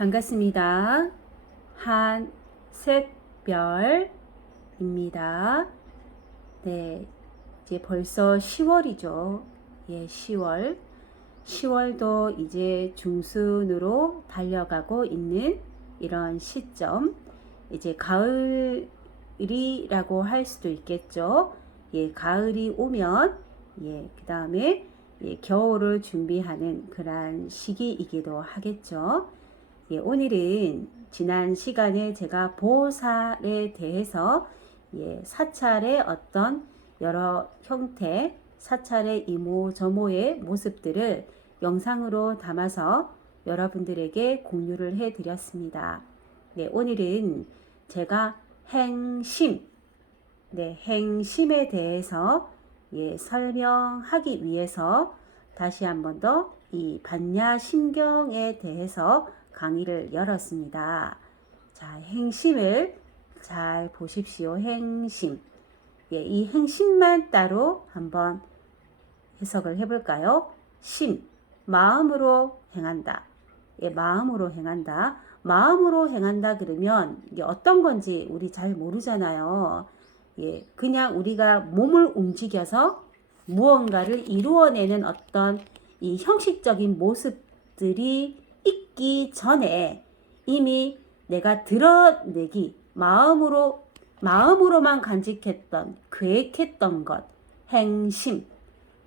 반갑습니다. 한셋별입니다. 네, 이제 벌써 10월이죠. 예, 10월. 10월도 이제 중순으로 달려가고 있는 이런 시점. 이제 가을이라고 할 수도 있겠죠. 예, 가을이 오면, 그 다음에 겨울을 준비하는 그런 시기이기도 하겠죠. 예, 오늘은 지난 시간에 제가 보살에 대해서 사찰의 어떤 여러 형태, 사찰의 이모저모의 모습들을 영상으로 담아서 여러분들에게 공유를 해 드렸습니다. 네, 오늘은 제가 행심, 행심에 대해서 설명하기 위해서 다시 한 번 더 이 반야심경에 대해서 강의를 열었습니다. 자, 행심을 잘 보십시오. 행심. 이 행심만 따로 한번 해석을 해볼까요? 심, 마음으로 행한다. 마음으로 행한다. 마음으로 행한다 그러면 이게 어떤 건지 우리 잘 모르잖아요. 그냥 우리가 몸을 움직여서 무언가를 이루어내는 어떤 이 형식적인 모습들이 있기 전에 이미 내가 드러내기, 마음으로만 간직했던, 계획했던 것, 행심,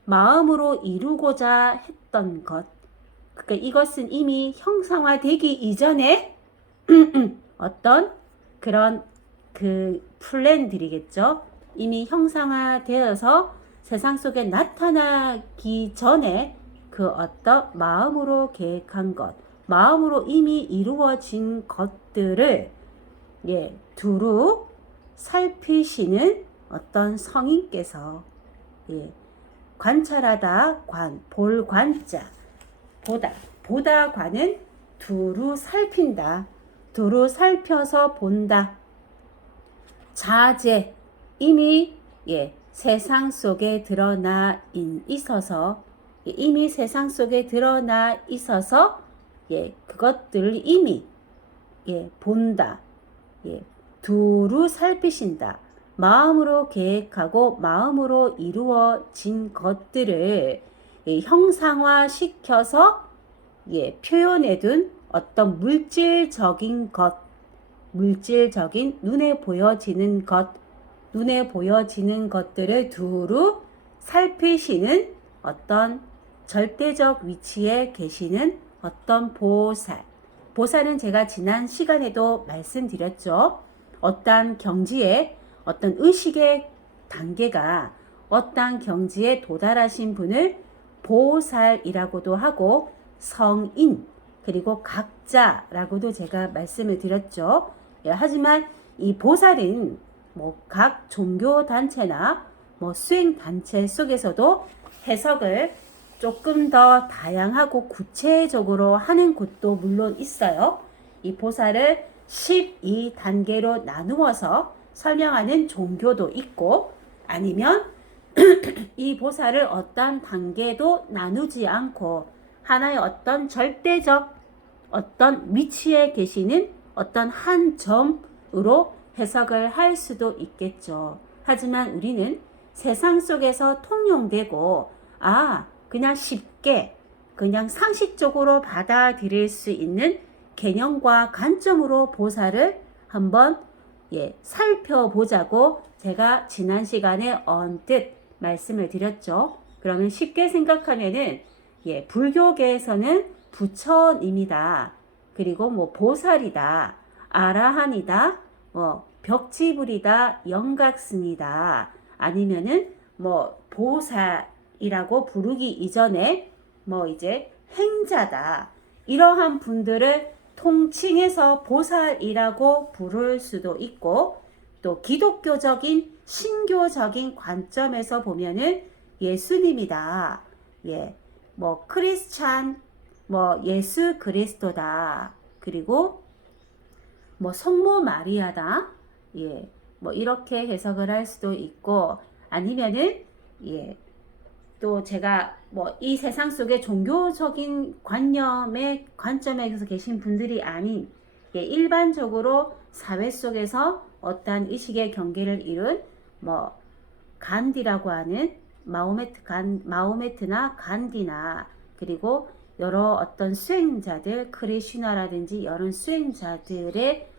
마음으로 이루고자 했던 것, 그러니까 이것은 이미 형상화되기 이전에 어떤 그런 그 플랜들이겠죠. 이미 형상화되어서 세상 속에 나타나기 전에 그 어떤 마음으로 계획한 것, 마음으로 이미 이루어진 것들을 두루 살피시는 어떤 성인께서 관찰하다 볼 관자, 보다 관은 두루 살핀다, 두루 살펴서 본다. 자제, 이미 세상 속에 드러나 있어서 이미 세상 속에 드러나 있어서 그것들을 이미 본다. 두루 살피신다. 마음으로 계획하고 마음으로 이루어진 것들을 형상화시켜서 표현해둔 어떤 물질적인 것, 물질적인 눈에 보여지는 것들을 두루 살피시는 어떤 절대적 위치에 계시는 어떤 보살은 제가 지난 시간에도 말씀드렸죠. 어떠한 경지에 어떤 의식의 단계가 어떠한 경지에 도달하신 분을 보살이라고도 하고 성인 그리고 각자라고도 제가 말씀을 드렸죠. 하지만 이 보살은 각 종교 단체나 수행 단체 속에서도 해석을 조금 더 다양하고 구체적으로 하는 곳도 물론 있어요. 이 보살을 12단계로 나누어서 설명하는 종교도 있고, 아니면 이 보살을 어떤 단계도 나누지 않고 하나의 어떤 절대적 어떤 위치에 계시는 어떤 한 점으로 해석을 할 수도 있겠죠. 하지만 우리는 세상 속에서 통용되고 그냥 쉽게 그냥 상식적으로 받아들일 수 있는 개념과 관점으로 보살을 한번 살펴보자고 제가 지난 시간에 언뜻 말씀을 드렸죠. 그러면 쉽게 생각하면은 불교계에서는 부처님이다. 그리고 보살이다. 아라한이다. 벽지불이다. 영각스이다. 아니면은 보살이라고 부르기 이전에 이제 행자다. 이러한 분들을 통칭해서 보살이라고 부를 수도 있고, 또 기독교적인 신교적인 관점에서 보면은 예수님이다. 크리스찬, 예수 그리스도다. 그리고 성모 마리아다. 이렇게 해석을 할 수도 있고, 아니면은 또 제가 뭐 이 세상 속에 종교적인 관념의 관점에서 계신 분들이 아닌 일반적으로 사회 속에서 어떠한 의식의 경계를 이룬 뭐 간디라고 하는 마호메트나 간디나 그리고 여러 어떤 수행자들 크리슈나라든지 이런 수행자들의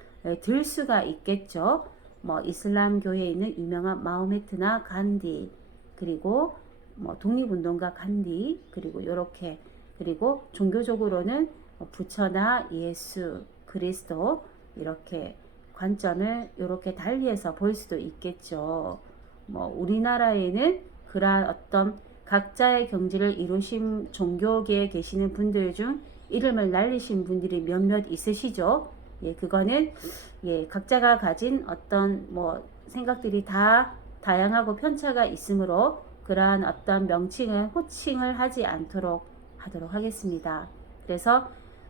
들 수가 있겠죠. 뭐 이슬람교에 있는 유명한 마호메트나 간디 그리고 뭐 독립운동가 간디 그리고 이렇게 그리고 종교적으로는 부처나 예수 그리스도 이렇게 관점을 이렇게 달리해서 볼 수도 있겠죠. 뭐 우리나라에는 그러한 어떤 각자의 경지를 이루신 종교계에 계시는 분들 중 이름을 날리신 분들이 몇몇 있으시죠. 예, 그거는 각자가 가진 어떤 뭐 생각들이 다 다양하고 편차가 있으므로 그러한 어떤 명칭을 호칭을 하지 않도록 하도록 하겠습니다. 그래서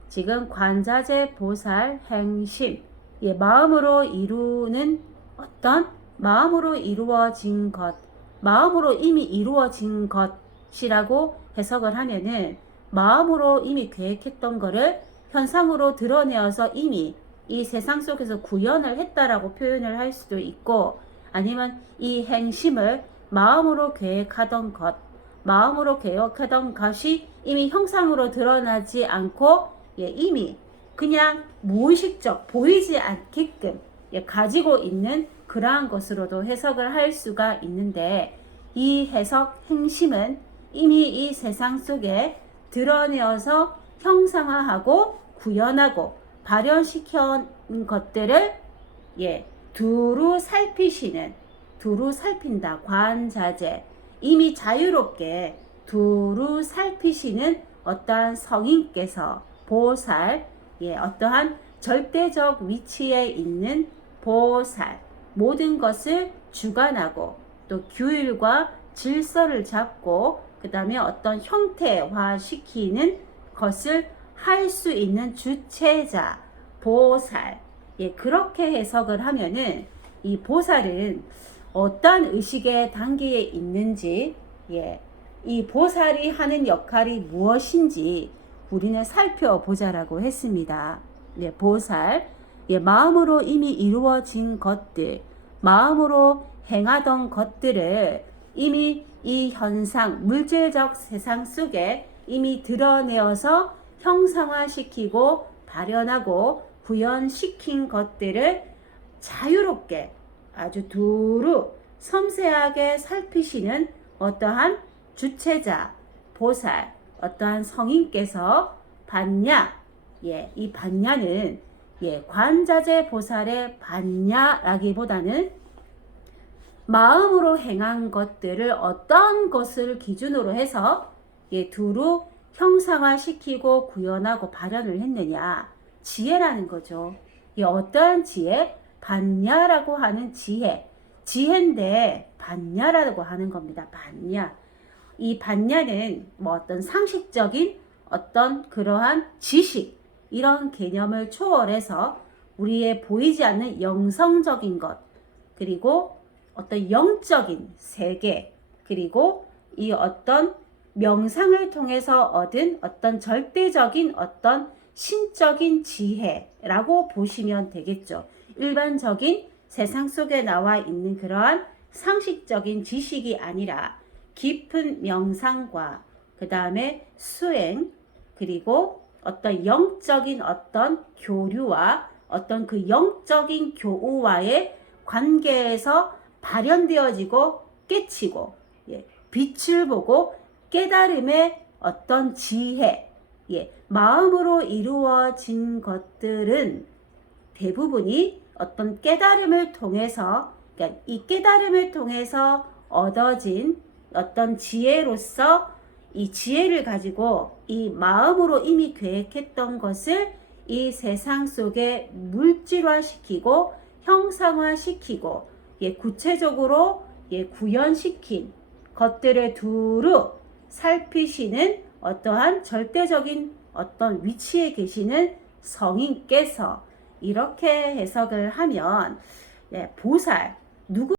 지금 관자재 보살 행심 마음으로 이루는 어떤 마음으로 이루어진 것 마음으로 이미 이루어진 것이라고 해석을 하면은 마음으로 이미 계획했던 거를 현상으로 드러내어서 이미 이 세상 속에서 구현을 했다라고 표현을 할 수도 있고 아니면 이 행심을 마음으로 계획하던 것 마음으로 계획하던 것이 이미 형상으로 드러나지 않고 이미 그냥 무의식적 보이지 않게끔 가지고 있는 그러한 것으로도 해석을 할 수가 있는데 이 해석 행심은 이미 이 세상 속에 드러내어서 형상화하고 구현하고 발현시켜 것들을 두루 살피시는 두루 살핀다 관자재 이미 자유롭게 두루 살피시는 어떠한 성인께서 보살 어떠한 절대적 위치에 있는 보살 모든 것을 주관하고 또 규율과 질서를 잡고 그 다음에 어떤 형태화시키는 것을 할 수 있는 주체자 보살 그렇게 해석을 하면은 이 보살은 어떤 의식의 단계에 있는지 이 보살이 하는 역할이 무엇인지 우리는 살펴보자라고 했습니다. 보살 마음으로 이미 이루어진 것들 마음으로 행하던 것들을 이미 이 현상 물질적 세상 속에 이미 드러내어서 형상화시키고 발현하고 구현시킨 것들을 자유롭게 아주 두루 섬세하게 살피시는 어떠한 주체자 보살 어떠한 성인께서 반야 이 반야는 관자재 보살의 반야라기보다는 마음으로 행한 것들을 어떤 것을 기준으로 해서 두루 형상화시키고 구현하고 발현을 했느냐 지혜라는 거죠. 어떠한 지혜? 반야라고 하는 지혜인데 반야라고 하는 겁니다. 반야. 이 반야는 뭐 어떤 상식적인 어떤 그러한 지식 이런 개념을 초월해서 우리의 보이지 않는 영성적인 것 그리고 어떤 영적인 세계 그리고 이 어떤 명상을 통해서 얻은 어떤 절대적인 어떤 신적인 지혜라고 보시면 되겠죠. 일반적인 세상 속에 나와 있는 그러한 상식적인 지식이 아니라 깊은 명상과 그 다음에 수행 그리고 어떤 영적인 어떤 교류와 어떤 그 영적인 교우와의 관계에서 발현되어지고 깨치고 빛을 보고 깨달음의 어떤 지혜 마음으로 이루어진 것들은 대부분이 어떤 깨달음을 통해서 그러니까 이 깨달음을 통해서 얻어진 어떤 지혜로서 이 지혜를 가지고 이 마음으로 이미 계획했던 것을 이 세상 속에 물질화시키고 형상화시키고 구체적으로 구현시킨 것들을 두루 살피시는 어떠한 절대적인 어떤 위치에 계시는 성인께서 이렇게 해석을 하면 보살 누구